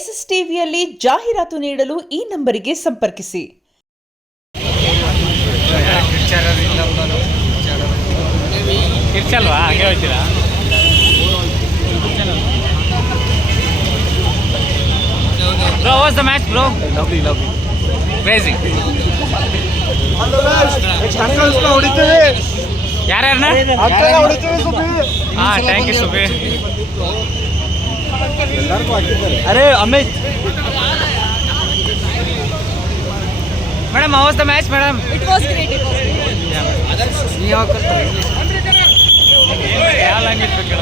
S S ಟಿವಿಯಲ್ಲಿ ಜಾಹೀರಾತು ನೀಡಲು ಈ ನಂಬರಿಗೆ ಸಂಪರ್ಕಿಸಿ. ಇರ್ಚಲ್ವಾ ಹಾಗೆ ಹೋಗ್ತೀರಾ? Bro, what's the match, bro? Lovely. Crazy. ಯಾರ್ಯಾರನ್ನ? Thank you Subi. ಅರೆ Amit madam, how was the match, madam? It was great. ಯಾವ ಲ್ಯಾಂಗ್ವೇಜ್ ಬೇಕು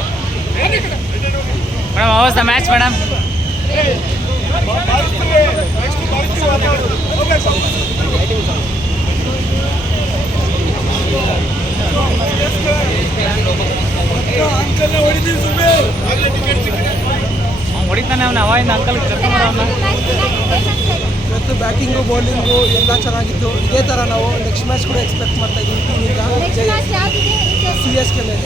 madam? how was the match, madam? ಹೊಡಿತಾನೆ ಅವನ ಅವಾಗಿಂದ ಅಂಕಲ್ ಇವತ್ತು ಬ್ಯಾಟಿಂಗು ಬೌಲಿಂಗು ಎಲ್ಲ ಚೆನ್ನಾಗಿತ್ತು. ಇದೇ ಥರ ನಾವು ನೆಕ್ಸ್ಟ್ ಮ್ಯಾಚ್ ಕೂಡ ಎಕ್ಸ್ಪೆಕ್ಟ್ ಮಾಡ್ತಾ ಇದ್ದೀವಿ ಟೀಮಿಂದ. CSK ಮೇಲೆ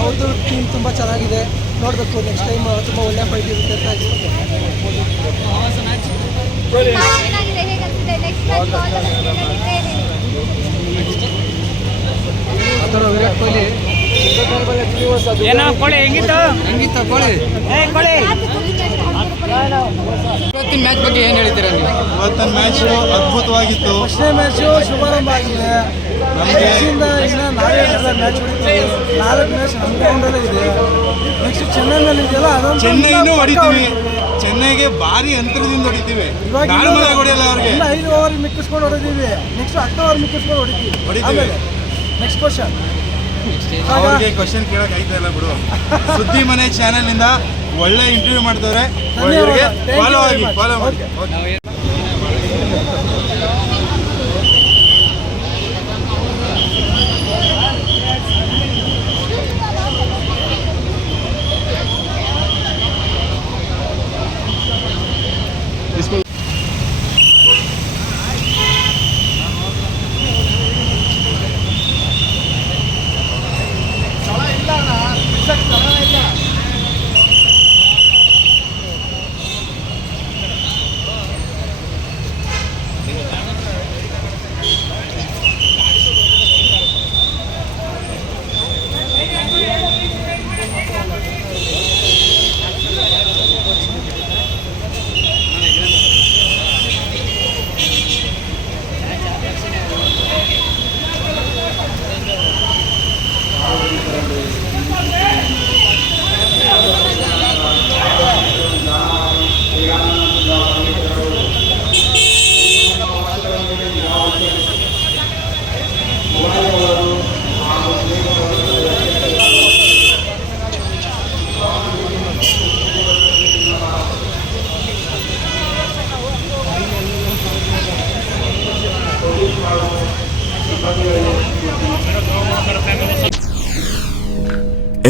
ಅವ್ರದ್ದು ಟೀಮ್ ತುಂಬ ಚೆನ್ನಾಗಿದೆ. ನೋಡಬೇಕು, ನೆಕ್ಸ್ಟ್ ಟೈಮ್ ತುಂಬ ಒಳ್ಳೆಯ ಫೈಟ್ ಇರುತ್ತೆ ಅಂತ ವಿರಾಟ್ ಕೊಹ್ಲಿ ಏನೋ ಕೋಳಿ ಹೆಂಗಿತ್ತು ಕೋಹ್ಲಿ ಇವತ್ತಿನ ಮ್ಯಾಚ್ ಬಗ್ಗೆ ಏನು ಹೇಳ್ತೀರಾ ನೀವು? ಇವತ್ತಿನ ಮ್ಯಾಚು ಅದ್ಭುತವಾಗಿತ್ತು. ಫಸ್ಟ್ನೇ ಮ್ಯಾಚು ಶುಭಾರಂಭ ಆಗಿದೆ. ನಮಗೆ ಇನ್ನು ನಾವೇ ಮ್ಯಾಚ್ ಹೊಡಿತೀವಿ. 4 ಮ್ಯಾಚ್ ನಮ್ಮ ಗ್ರೌಂಡಲ್ಲೇ ಇದೆ. ನೆಕ್ಸ್ಟ್ ಚೆನ್ನೈನಲ್ಲಿ ಇದೆಯಲ್ಲ, ಅದೊಂದು ಚೆನ್ನೈನೂ ಹೊಡಿತೀವಿ. ಚೆನ್ನೈಗೆ ಭಾರಿ ಅಂತರದಿಂದ ಹೊಡಿತೀವಿ. ಹೊಡಿಯಲ್ಲ ಅವ್ರಿಗೆ. 5 ಓವರ್ ಮಿಕ್ಕಿಸ್ಕೊಂಡು ಹೊಡಿತೀವಿ. ನೆಕ್ಸ್ಟ್ 10 ಓವರ್ ಮಿಕ್ಕಿಸ್ಕೊಂಡು ಹೊಡಿತೀವಿ. ಆಮೇಲೆ ನೆಕ್ಸ್ಟ್ ಕ್ವಶನ್ ಅವ್ರಿಗೆ ಕ್ವಶನ್ ಕೇಳಕ್ ಆಯ್ತಾ ಇಲ್ಲ ಬಿಡು. ಸುದ್ದಿ ಮನೆ ಚಾನೆಲ್ ಇಂದ ಒಳ್ಳೆ ಇಂಟರ್ವ್ಯೂ ಮಾಡ್ತವ್ರೆ. ಫಾಲೋ ಮಾಡಿ.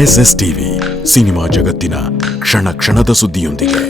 ಎಸ್ಎಸ್ ಟಿವಿ ಸಿನಿಮಾ ಜಗತ್ತಿನ ಕ್ಷಣ ಕ್ಷಣದ ಸುದ್ದಿಯೊಂದಿಗೆ.